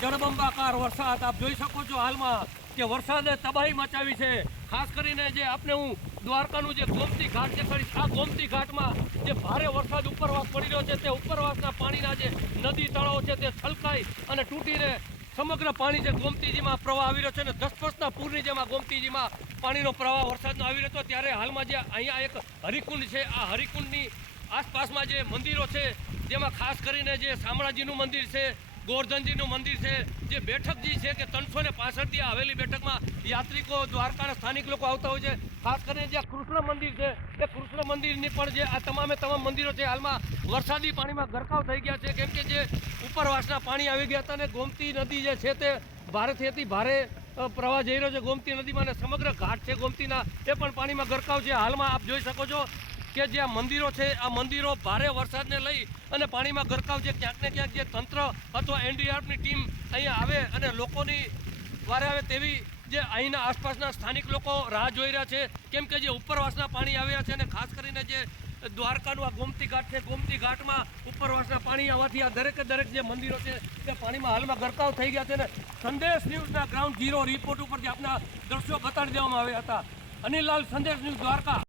જળબંબાકાર વરસાદ આપ જોઈ શકો છો હાલમાં કે વરસાદે તબાહી મચાવી છે। ખાસ કરીને જે આપણે હું દ્વારકાનું જે ગોમતી ઘાટ દેખાડીશ, આ ગોમતી ઘાટમાં જે ભારે વરસાદ ઉપરવાસ પડી રહ્યો છે તે ઉપરવાસના પાણીના જે નદી તળાવ છે તે છલકાઈ અને તૂટીને સમગ્ર પાણી જે ગોમતીજીમાં પ્રવાહ આવી રહ્યો છે અને 10 વર્ષના પૂરની જેમાં ગોમતીજીમાં પાણીનો પ્રવાહ વરસાદનો આવી રહ્યો હતો। ત્યારે હાલમાં જે અહીંયા એક હરિકુંડ છે, આ હરિકુંડની આસપાસમાં જે મંદિરો છે જેમાં ખાસ કરીને જે શામળાજીનું મંદિર છે, ગોવર્ધનજીનું મંદિર છે, જે બેઠકજી છે કે 365 આવેલી બેઠકમાં યાત્રિકો દ્વારકાના સ્થાનિક લોકો આવતા હોય છે। ખાસ કરીને જે કૃષ્ણ મંદિર છે એ કૃષ્ણ મંદિરની પણ જે આ તમામે તમામ મંદિરો છે હાલમાં વરસાદી પાણીમાં ગરકાવ થઈ ગયા છે, કેમ કે જે ઉપરવાસના પાણી આવી ગયા હતા અને ગોમતી નદી જે છે તે ભારેથી ભારે પ્રવાહ જઈ રહ્યો છે ગોમતી નદીમાં અને સમગ્ર ઘાટ છે ગોમતીના એ પણ પાણીમાં ગરકાવ છે। હાલમાં આપ જોઈ શકો છો કે જે આ મંદિરો છે આ મંદિરો ભારે વરસાદને લઈ અને પાણીમાં ગરકાવ છે। ક્યાંક ને ક્યાંક જે તંત્ર અથવા એનડીઆરએફની ટીમ અહીંયા આવે અને લોકોની વારે આવે તેવી જે અહીંના આસપાસના સ્થાનિક લોકો રાહ જોઈ રહ્યા છે, કેમ કે જે ઉપરવાસના પાણી આવ્યા છે અને ખાસ કરીને જે દ્વારકાનું આ ગોમતી ઘાટ છે, ગોમતી ઘાટમાં ઉપરવાસના પાણી આવવાથી આ દરેક જે મંદિરો છે તે પાણીમાં હાલમાં ગરકાવ થઈ ગયા છે। ને સંદેશ ન્યૂઝના ગ્રાઉન્ડ ઝીરો રિપોર્ટ ઉપરથી આપના દ્રશ્યો બતાડી દેવામાં આવ્યા હતા। અનિલ લાલ, સંદેશ ન્યૂઝ, દ્વારકા।